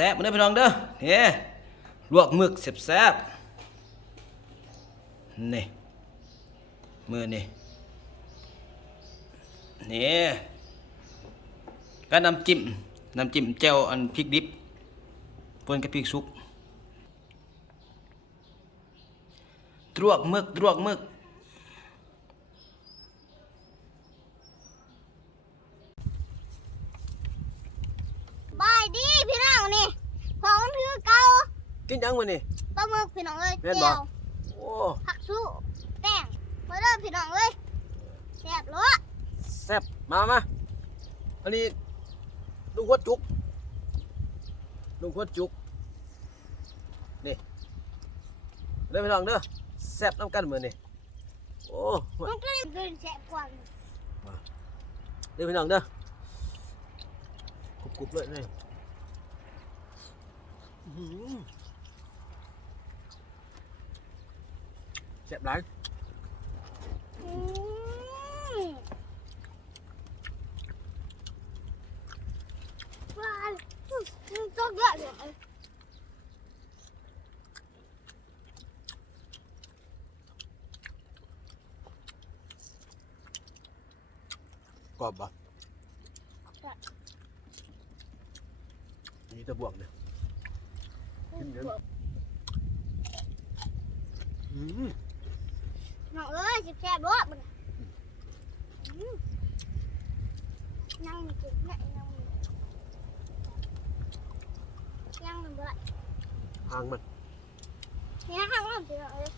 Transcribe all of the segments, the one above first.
ซ่บๆมาเด้อพี่น้องเด้อเฮ้ลวกหมึกแซ่บๆนี่มือนี่ก็น้ำจิ้มแจ่วอันพริกดิบปนกับพริกสุกลวกหมึกบายดีพี่น้องนี่ของมันคือเก่า กินยังมื้อนี่ ปลาหมึกพี่น้องเอ้ย แม่น เจี บ่ ยว โอ้ ผักสู้แป้งมาเด้อพี่น้องเอ้ยแซ่บเลย แซ่บมาอันนี้ลุงหัวจุกนี่เด้อพี่น้องเด้อแซ่บน้ำกันมื้อนี่โอ้ มันก็เลยกินแซ่บกว่า เด้อพี่น้องเด้อกรุบเลยนี่แซ่บหลาย อืมว้าวตัวเยอะเลย กรอบป่ะนี่จะบวกเนี่ยกินเดี๋ยวน้องเอ้ยแซ่บเลยมันยังไม่กินยังมันเบื่อ หางมัน เนี่ยข้างล่างพี่น้องเอ้ย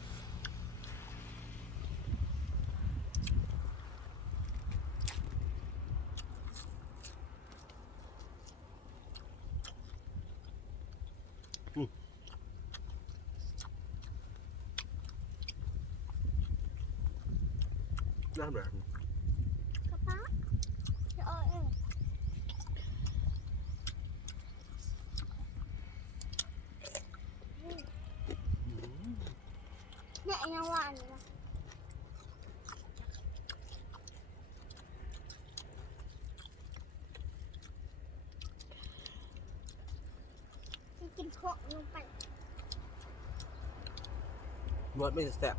น้ำหนัก กระป๋าจะเอาเองเนี่ยยังว่าอันนี้นะกินโคกลงไป นวดไม่แซ่บ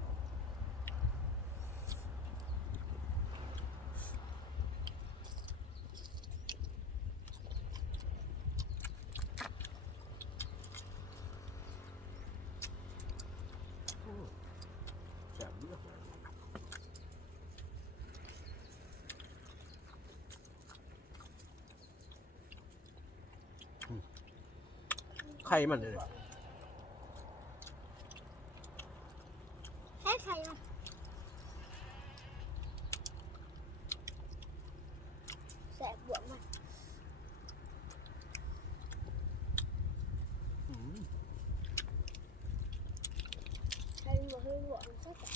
แซ่บเยอะไข่มันเลย ให้ใครนะแสบบวกมาใครบวกให้บวกมันก็แสบ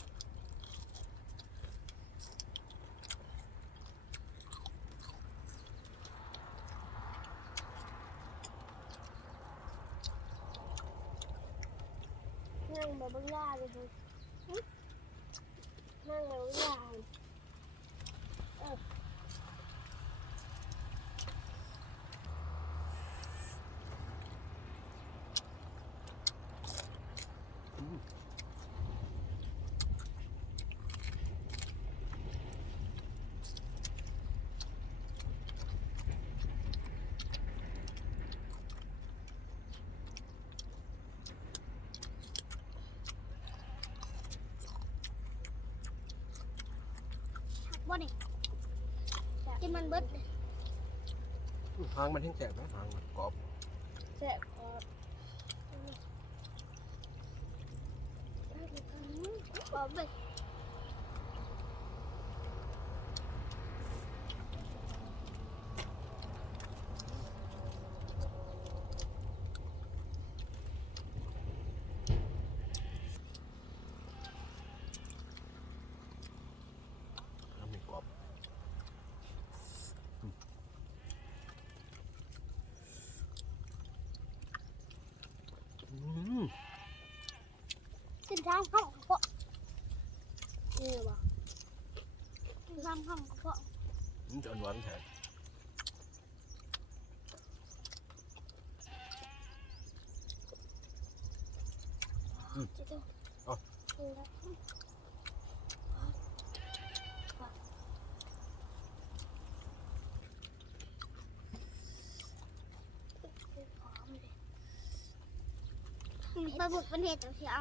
นั่งมาบ้างล่าเลยดูนั่งมาบ้างล่าบ่นี่กินมันเบิดเลย หางมันแห้งแซ่บนะหางมันกรอบ แสบคอขอไปกินทางห้องกระเพาะนี่บ่กินทางห้องกระเพาะ มันจะหวานแท้ จะดู เอา ดูแล้ว ปลาบึกเป็นเห็ดตัวเชียว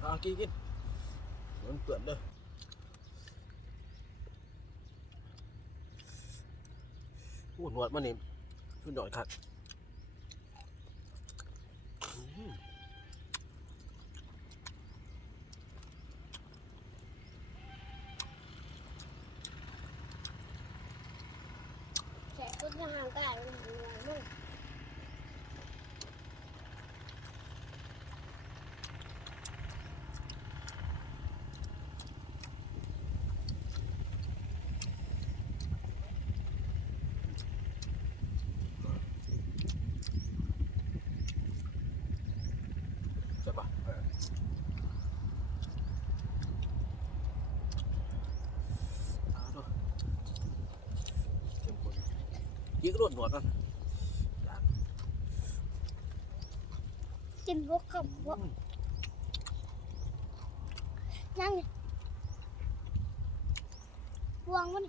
เอากินมันเปื่อนเด้ออู้หนวดมันนี่ชุดหน่อยครับ แฉะต้นทางกายมันหัวมัน ใช่ปะเอาดูเข้มข้นยิงรวดหนวดมัน กินพวกขับพวกนั่งนี่วางมัน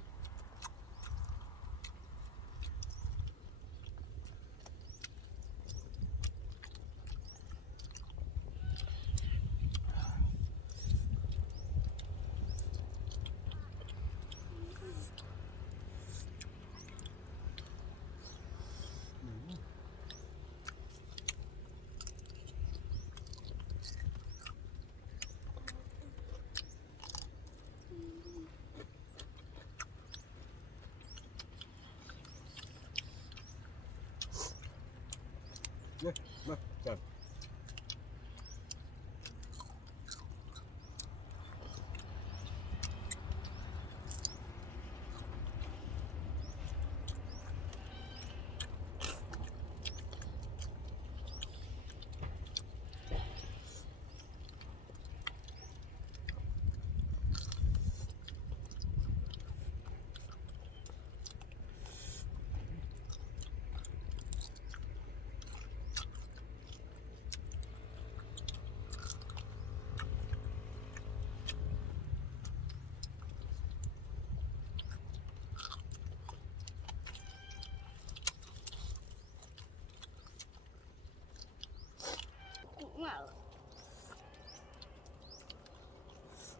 มาจับ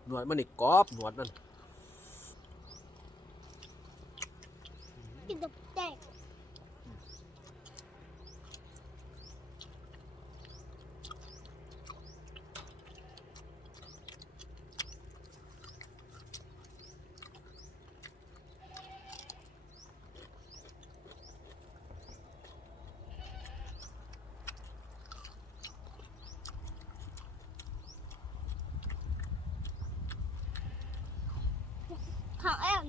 หนวดมันนี่กรอบหนวดนั่น กินตกแตกข้าวแอม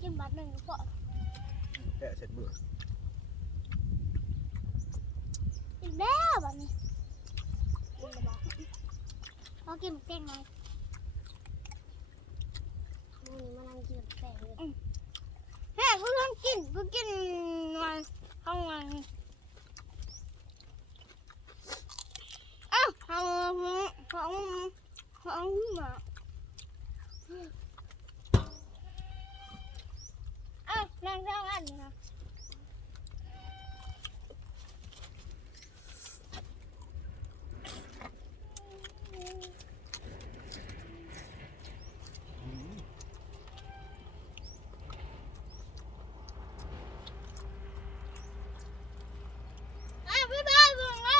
กินบัตรหนึ่งก็พอ แกะเสร็จมือ กินแล้วบัตรนี้กินแล้วบอกเขากินเก่งไหมมึงมานั่งกินแป้งเลยแฮ่กูต้องกินมาข้างวันอ้าวของหมาอ้าวนั่งข้างอันนะ บ๊ายบายมึงนะ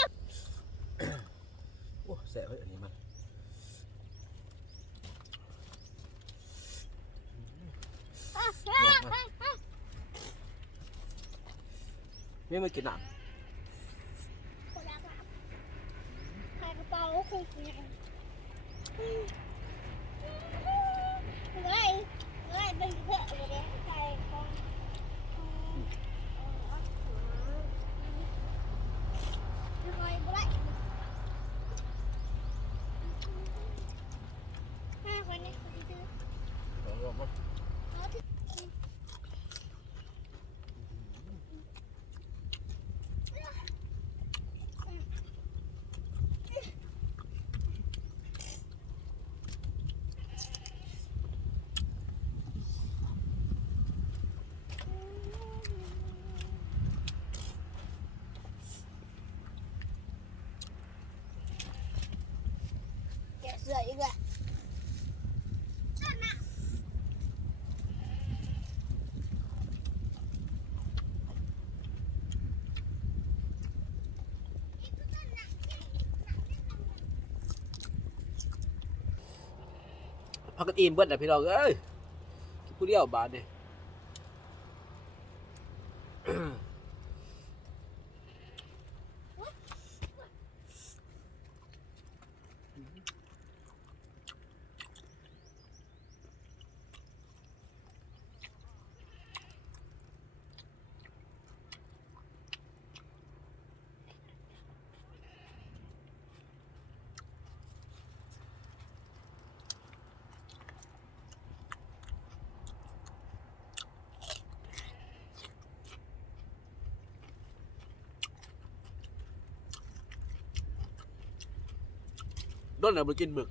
โอ้แสบเฮ้ยอันนี้มันไม่มากินหนัง คนละครับใครกระเป๋าคงเสียอะไรเป็นเพื่อนอะไรใครของคอยบ่ได้ห้าคนนี้เขาที่ซื้อ เอาลงมา เขาที่ พักกันอิ่มเบิดนะพี่น้องเอ้ยกินผู้เดียวบาทเนี่ย โดนเอาไปกินหมึก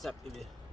แซ่บอีกเลย